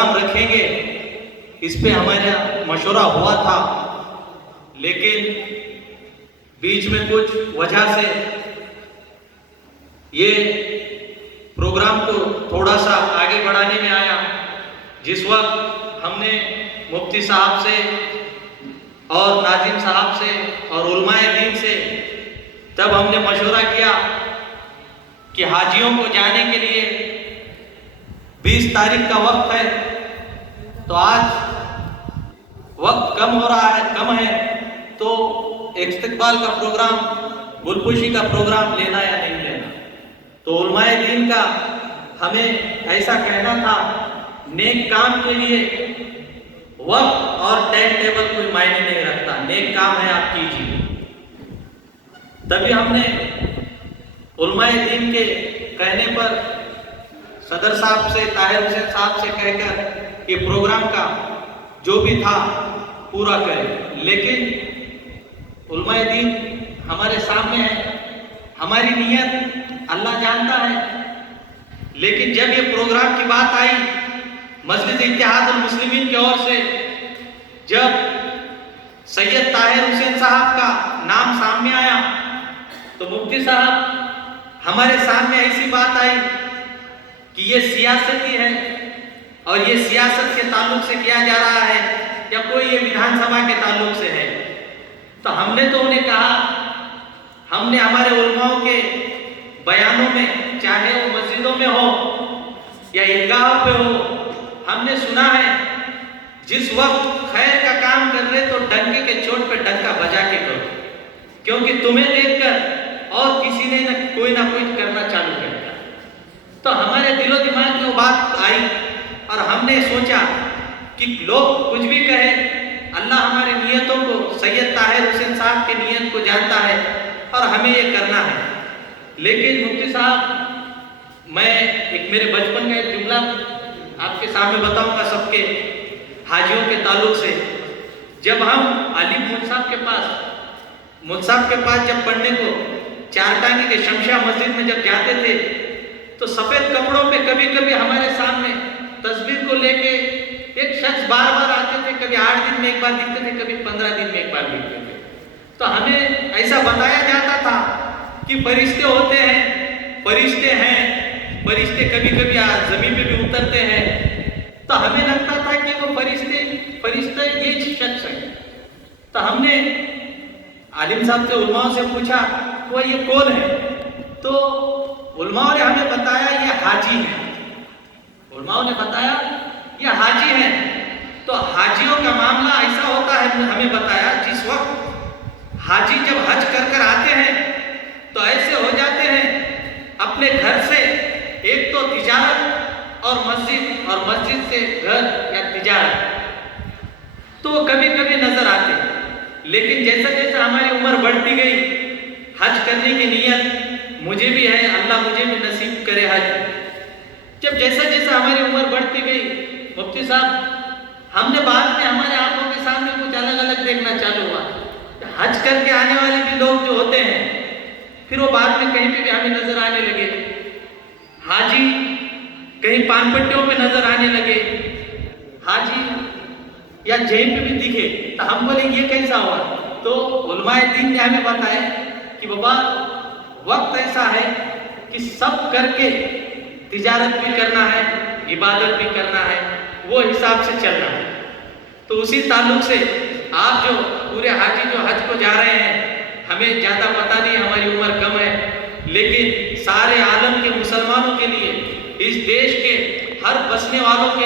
Programme رکھیں گے، اس پہ ہمارا مشورہ ہوا تھا، لیکن بیچ میں کچھ وجہ سے یہ پروگرام کو تھوڑا سا آگے بڑھانے میں آیا۔ جس وقت ہم نے مفتی صاحب سے اور ناظم صاحب سے اور علماء دین سے تب ہم نے مشورہ کیا کہ حاجیوں کو جانے کے لیے 20 تاریخ کا وقت ہے، تو آج وقت کم ہے تو استقبال کا پروگرام، گلپوشی کا پروگرام لینا یا نہیں لینا۔ تو علماء دین کا ہمیں ایسا کہنا تھا، نیک کام کے لیے وقت اور ٹائم ٹیبل کوئی معنی نہیں رکھتا، نیک کام ہے آپ کیجیے۔ تبھی ہم نے علماء دین کے کہنے پر صدر صاحب سے، طاہر حسین صاحب سے کہہ کر یہ پروگرام کا جو بھی تھا پورا کرے، لیکن علماء دین ہمارے سامنے ہے، ہماری نیت اللہ جانتا ہے، لیکن جب یہ پروگرام کی بات آئی مسجد اتحاد المسلمین کی اور سے، جب سید طاہر حسین صاحب کا نام سامنے آیا تو مفتی صاحب ہمارے سامنے ایسی بات آئی کہ یہ سیاستی ہے اور یہ سیاست کے تعلق سے کیا جا رہا ہے یا کوئی یہ ویدھان سبھا کے تعلق سے ہے۔ تو ہم نے تو انہیں کہا، ہم نے ہمارے علماء کے بیانوں میں، چاہے وہ مسجدوں میں ہو یا عیدگاہوں پہ ہو، ہم نے سنا ہے جس وقت خیر کا کام کر رہے تو ڈنکے کے چوٹ پہ ڈنکا بجا کے کرو، کیونکہ تمہیں دیکھ کر اور کسی نے کوئی نہ کوئی کرنا چالو کر دیا۔ تو ہمارے دل و دماغ میں وہ بات آئی اور ہم نے سوچا کہ لوگ کچھ بھی کہیں، اللہ ہمارے نیتوں کو، سید طاہر حسین صاحب کے نیت کو جانتا ہے اور ہمیں یہ کرنا ہے۔ لیکن مفتی صاحب، میں ایک میرے بچپن کا ایک جملہ آپ کے سامنے بتاؤں گا سب کے حاجیوں کے تعلق سے۔ جب ہم عالم مول صاحب کے پاس جب پڑھنے کو چارٹانی کے شمشاہ مسجد میں جب جاتے تھے تو سفید کپڑوں پہ کبھی کبھی ہمارے سامنے تصویر کو لے کے ایک شخص بار بار آتے تھے، کبھی 8 دن میں ایک بار دکھتے تھے، کبھی 15 دن میں ایک بار دکھتے تھے۔ تو ہمیں ایسا بتایا جاتا تھا کہ فرشتے ہوتے ہیں، فرشتے کبھی کبھی زمین پہ بھی اترتے ہیں۔ تو ہمیں لگتا تھا کہ وہ فرشتے یہ شخص ہے۔ تو ہم نے عالم صاحب سے، علماء سے پوچھا وہ یہ کون ہے؟ تو علماء نے ہمیں بتایا یہ حاجی ہے۔ علماء نے بتایا یہ حاجی ہے۔ تو حاجیوں کا معاملہ ایسا ہوتا ہے، ہمیں بتایا جس وقت حاجی جب حج کر آتے ہیں تو ایسے ہو جاتے ہیں اپنے گھر سے ایک تو تجارت اور مسجد سے گھر یا تجارت، تو کبھی کبھی نظر آتے، لیکن جیسا جیسا ہماری عمر بڑھتی گئی، حج کرنے کی نیت مجھے بھی ہے، اللہ مجھے بھی نصیب کرے حج۔ جب جیسا جیسا ہماری عمر بڑھتی گئی، مفتی صاحب ہم نے بعد میں ہمارے آنکھوں کے سامنے کچھ الگ دیکھنا چالو ہوا۔ حج کر کے آنے والے بھی لوگ جو ہوتے ہیں، پھر وہ بعد میں کہیں پہ بھی ہمیں نظر آنے لگے، حاجی کہیں پان پٹیوں پہ نظر آنے لگے، حاجی یا جہیں پہ بھی دکھے۔ تو ہم بولے یہ کیسا ہوا؟ تو علماء دین نے ہمیں بتایا کہ بابا وقت ایسا ہے کہ سب کر کے تجارت بھی کرنا ہے، عبادت بھی کرنا ہے، وہ حساب سے چلنا ہے۔ تو اسی تعلق سے آپ جو پورے حاجی جو حج کو جا رہے ہیں، ہمیں زیادہ پتہ نہیں، ہماری عمر کم ہے، لیکن سارے عالم کے مسلمانوں کے لیے، اس دیش کے ہر بسنے والوں کے